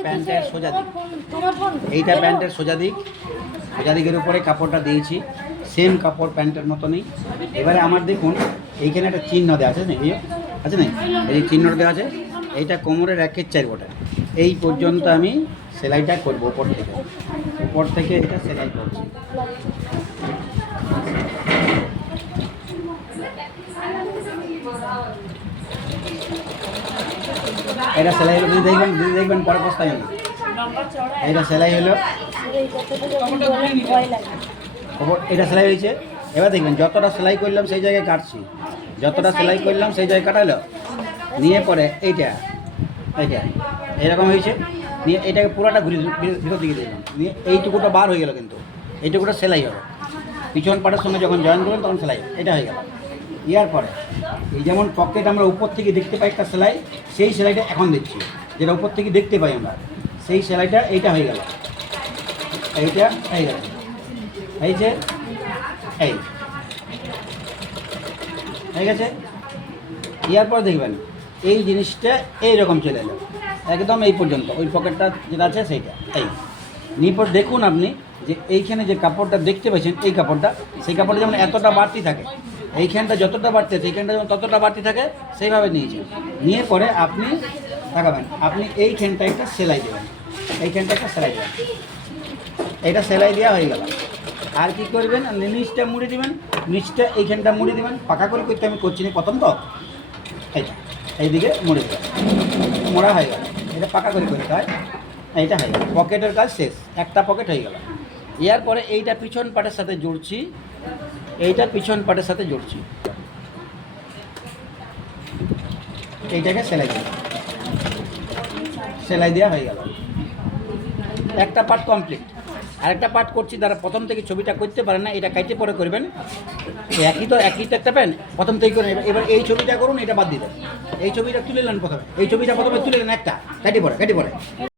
প্যান্টের সোজা দিক। এইটা প্যান্টের সোজা দিক। সোজা দিকের উপরে কাপড়টা দিয়েছি। সেম কাপড় প্যান্টের মতনই এবারে আমার দেখুন এইখানে একটা চিহ্ন দেওয়া আছে না এই আছে না এই চিহ্নটা দেওয়া আছে এইটা কোমরের একের চার গোটা এই পর্যন্ত আমি সেলাইটা করব উপর থেকে। উপর থেকে এটা সেলাই করছি এটা সেলাই হলো দেখবেন দেখবেন, পরে পস্তায় না এটা সেলাই হলো। এটা সেলাই হয়েছে। এবার দেখবেন, যতটা সেলাই করলাম, সেই জায়গায় কাটছি। যতটা সেলাই করলাম, সেই জায়গায় কাটালো। নিয়ে পরে এইটা এইটা, এরকম হয়েছে। নিয়ে এটাকে পুরোটা ঘুরে, ভিতর দিকে দিলাম। নিয়ে এইটুকুটা বার হয়ে গেল কিন্তু। এইটুকুটা সেলাই হবে। পিছন পাটের সঙ্গে যখন জয়েন করবেন, তখন সেলাই এটা হয়ে গেল। ইয়ার পরে। এই যেমন পকেট আমরা উপর থেকে দেখতে পাই একটা সেলাই, সেই সেলাইটা এখন দিচ্ছি যেটা উপর থেকে দেখতে পাই আমরা, সেই সেলাইটা এইটা হয়ে গেল। এইটা হয়ে গেল। এই যে, এই। ঠিক আছে ইয়ার পর দেখবেন, এই জিনিসটা এইরকম চলে এলো। একদম এই পর্যন্ত, ওই পকেটটা যেটা আছে সেইটা। এই। নিপর দেখুন আপনি যে এইখানে যে কাপড়টা দেখতে পাচ্ছেন এই কাপড়টা, সেই কাপড়টা যেমন এতটা বাড়তি থাকে এইখানটা যতটা বাড়তি আছে, এইখানটা যেমন ততটা বাড়তি থাকে, সেইভাবে নিয়েছেন নিয়ে পরে আপনি তাকাবেন, আপনি এইখানটা একটা সেলাই দেবেন। এইখানটা একটা সেলাই দেবেন। এটা সেলাই দেওয়া হয়ে গেল। আর কি করবেন? নিচটা মুড়ে দিবেন, নিচটা এইখানটা মুড়ে দিবেন। পাকা করে করতে আমি করছি না প্রথম তো। এইটা এইদিকে মুড়ে দেবেন মোড়া হয়ে গেল। এটা পাকা করে করতে হয়। এইটা হয়ে গেল। পকেটের কাজ শেষ। একটা পকেট হয়ে গেল। এর পরে এইটা পিছন পাটের সাথে জুড়ছি, এইটা পিছন পাটের সাথে জুড়ছি। এইটাকে সেলাই দিই সেলাই দেওয়া হয়ে গেল। একটা পার্ট কমপ্লিট আরেকটা পার্ট করছি তারা প্রথম থেকে ছবিটা করতে পারেন না, এটা কাইটে পরে করবেন। একই তো একই তো একটা প্যান প্রথম থেকে করেন এবার- এই ছবিটা করুন, এটা বাদ দিলেন এই ছবিটা তুলে নেন প্রথমে। এই ছবিটা প্রথমে তুলে নেন একটা কাটি পরে কাটি পরে।